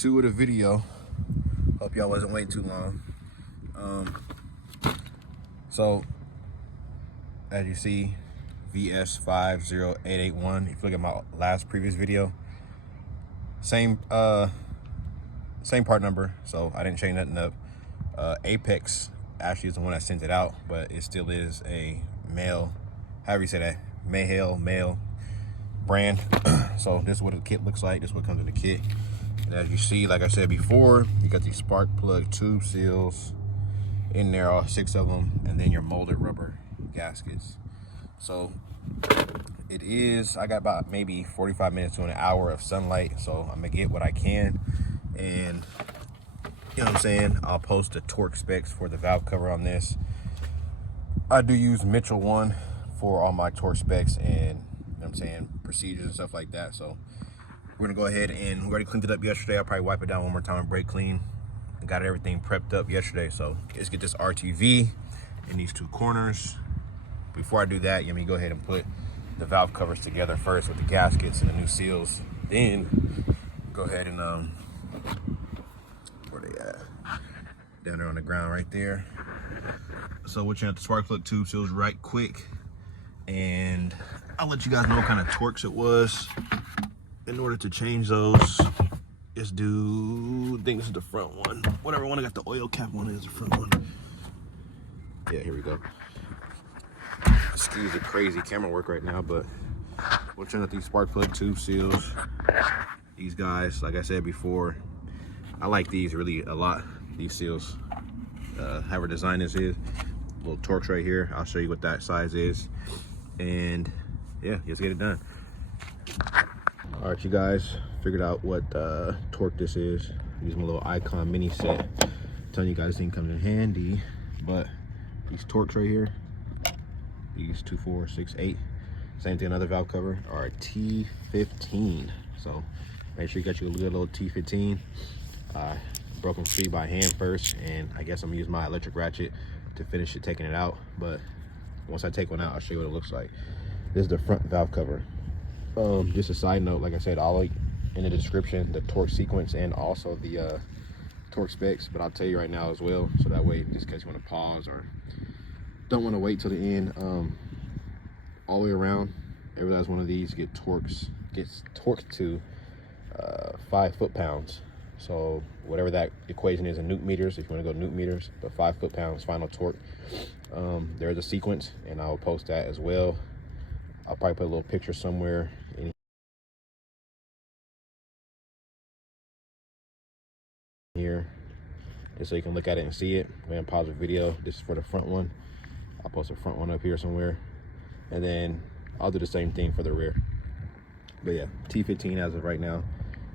2 of the video. Hope y'all wasn't waiting too long. So as you see, VS50881. If you look at my previous video, same part number, so I didn't change nothing up. Apex actually is the one that sent it out, but it still is a male, however you say that, male brand. So this is what the kit looks like. This is what comes in the kit. And as you see, like I said before, you got these spark plug tube seals in there, all 6 of them, and then your molded rubber gaskets. So it is, I got about maybe 45 minutes to an hour of sunlight, so I'm gonna get what I can. And you know what I'm saying, I'll post the torque specs for the valve cover on this. I do use Mitchell 1 for all my torque specs and, you know what I'm saying, procedures and stuff like that. So we're gonna go ahead, and we already cleaned it up yesterday. I'll probably wipe it down one more time and brake clean. I got everything prepped up yesterday, so let's get this RTV in these 2 corners. Before I do that, let me go ahead and put the valve covers together first with the gaskets and the new seals. Then go ahead and where they at? Down there on the ground right there. So we'll change the spark plug tube seals right quick, and I'll let you guys know what kind of torques it was. In order to change those, let's do, I think this is the front one. Whatever one I got the oil cap one is the front one. Yeah, here we go. Excuse the crazy camera work right now, but we'll turn up these spark plug tube seals. These guys, like I said before, I like these really a lot. These seals, however design this is, little torques right here. I'll show you what that size is, and yeah, let's get it done. All right, you guys, figured out what torque this is. Use my little Icon mini set. Telling you guys this thing comes in handy, but these torques right here, these 2, 4, 6, 8, same thing, another valve cover, are T15. So make sure you got your good little T15. Broke them free by hand first, and I guess I'm gonna use my electric ratchet to finish it, taking it out. But once I take one out, I'll show you what it looks like. This is the front valve cover. Just a side note, like I said, I'll link in the description the torque sequence and also the torque specs, but I'll tell you right now as well, so that way, just in case you want to pause or don't want to wait till the end. All the way around, every last one of these gets torqued to 5 foot-pounds. So whatever that equation is in newton meters, if you want to go newton meters, but 5 foot-pounds final torque. There's a sequence, and I'll post that as well. I'll probably put a little picture somewhere in here, just so you can look at it and see it. Go ahead and pause the video. This is for the front one. I'll post the front one up here somewhere, and then I'll do the same thing for the rear. But yeah, T15 as of right now.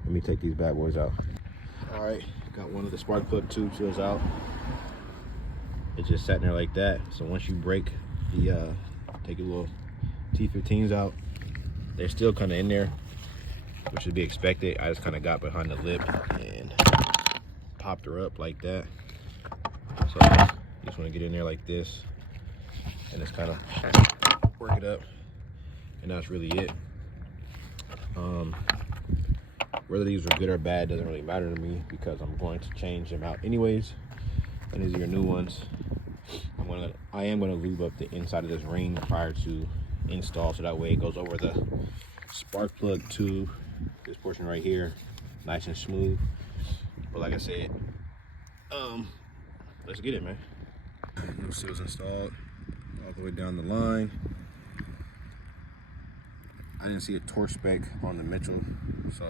Let me take these bad boys out. All right, got one of the spark plug tube seals out. It's just sitting there like that. So once you break the, take your little T15s out, they're still kind of in there, which should be expected. I just kind of got behind the lip and popped her up like that. So you just want to get in there like this and just kind of work it up, and that's really it. Whether these are good or bad doesn't really matter to me, because I'm going to change them out anyways, and these are your new ones. I am going to lube up the inside of this ring prior to install, so that way it goes over the spark plug tube, this portion right here, nice and smooth. But like I said, let's get it, man. New seals installed all the way down the line. I didn't see a torque spec on the Mitchell, so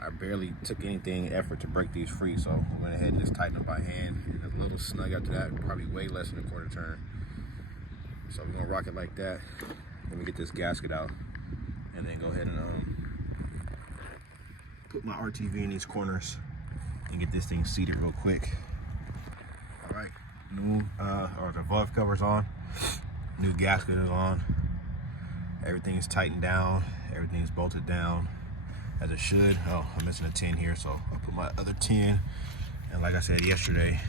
I barely took anything effort to break these free, so I went ahead and just tightened them by hand. And a little snug after that, probably way less than a quarter turn. So we're gonna rock it like that. Let me get this gasket out, and then go ahead and put my RTV in these corners and get this thing seated real quick. All right, new the valve cover's on, new gasket is on. Everything is tightened down, everything is bolted down as it should. Oh, I'm missing a 10 here, so I'll put my other 10. And like I said yesterday,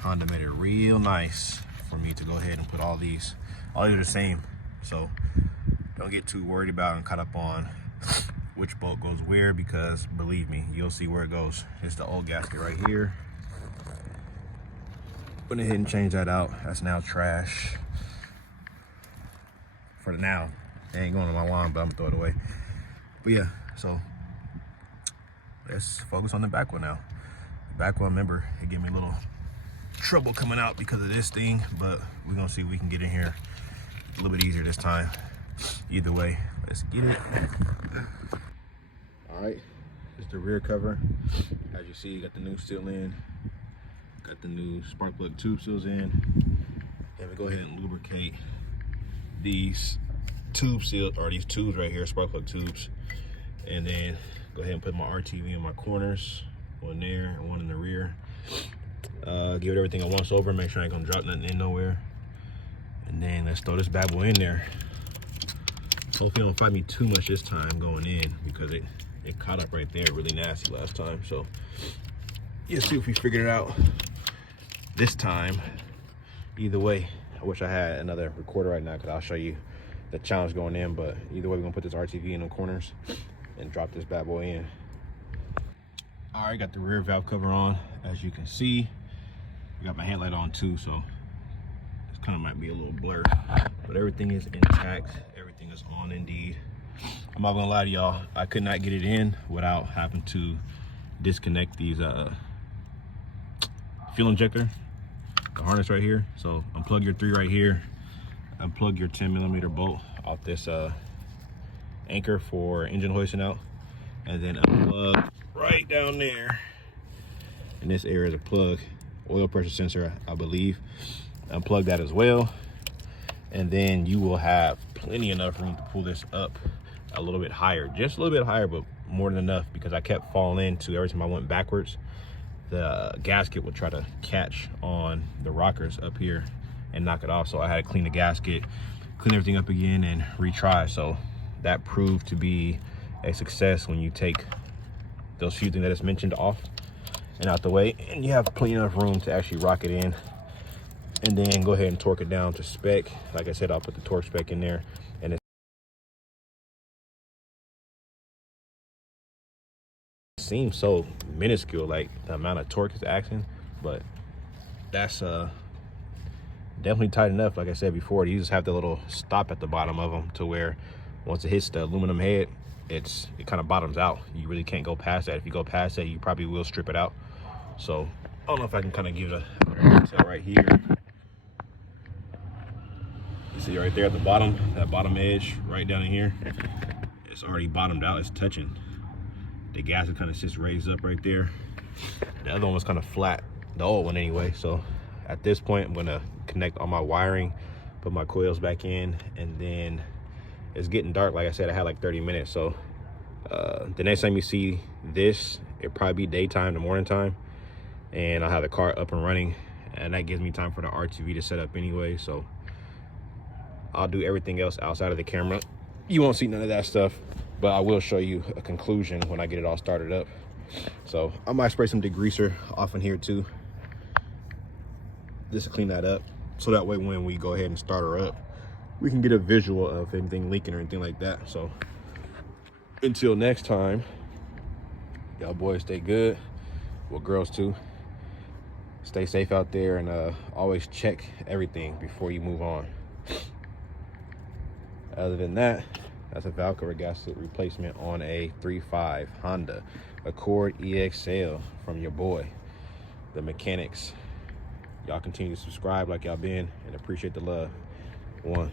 Honda made it real nice for me to go ahead and put all these are the same. So don't get too worried about and caught up on which bolt goes where, because believe me, you'll see where it goes. It's the old gasket right here. Went ahead and change that out. That's now trash. For now, it ain't going on my lawn, but I'm gonna throw it away. But yeah, so let's focus on the back one now. The back one, remember, it gave me a little trouble coming out because of this thing, but we're gonna see if we can get in here a little bit easier this time. Either way, let's get it. All right, it's the rear cover. As you see, you got the new seal in, got the new spark plug tube seals in. Then we go ahead and lubricate these tube seals, or these tubes right here, spark plug tubes. And then go ahead and put my RTV in my corners, one there and one in the rear. Give it everything a once over, make sure I ain't gonna drop nothing in nowhere. And then let's throw this bad boy in there. Hopefully it don't fight me too much this time going in, because it caught up right there really nasty last time. So yeah, see if we figured it out this time. Either way, I wish I had another recorder right now, because I'll show you the challenge going in. But either way, we're gonna put this RTV in the corners and drop this bad boy in. All right, got the rear valve cover on. As you can see, I got my headlight on too, so this kind of might be a little blur, but everything is intact. Everything is on indeed. I'm not gonna lie to y'all, I could not get it in without having to disconnect these fuel injector, the harness right here. So unplug your 3 right here, unplug your 10mm bolt off this anchor for engine hoisting out, and then unplug right down there. And this area is a plug, oil pressure sensor, I believe. Unplug that as well, and then you will have plenty enough room to pull this up a little bit higher, just a little bit higher, but more than enough, because I kept falling into, every time I went backwards, the gasket would try to catch on the rockers up here and knock it off. So I had to clean the gasket, clean everything up again, and retry. So that proved to be a success when you take those few things that is mentioned off and out the way, and you have plenty enough room to actually rock it in, and then go ahead and torque it down to spec. Like I said, I'll put the torque spec in there, and it seems so minuscule, like the amount of torque it's asking, but that's definitely tight enough. Like I said before, you just have the little stop at the bottom of them, to where once it hits the aluminum head, it kind of bottoms out. You really can't go past that. If you go past that, you probably will strip it out. So I don't know if I can kind of give it a detail right here. You see right there at the bottom, that bottom edge right down in here, it's already bottomed out. It's touching. The gasket kind of sits raised up right there. The other one was kind of flat, the old one anyway. So at this point, I'm gonna connect all my wiring, put my coils back in, and then it's getting dark. Like I said, I had like 30 minutes. So the next time you see this, it'll probably be daytime to morning time, and I'll have the car up and running, and that gives me time for the RTV to set up anyway. So I'll do everything else outside of the camera. You won't see none of that stuff, but I will show you a conclusion when I get it all started up. So I might spray some degreaser off in here too, just to clean that up, so that way when we go ahead and start her up, we can get a visual of anything leaking or anything like that. So until next time, y'all boys stay good. Well, girls too. Stay safe out there, and always check everything before you move on. Other than that, that's a valve cover gasket replacement on a 3.5 Honda Accord EXL from your boy, the Mechanics. Y'all continue to subscribe like y'all been, and appreciate the love. One.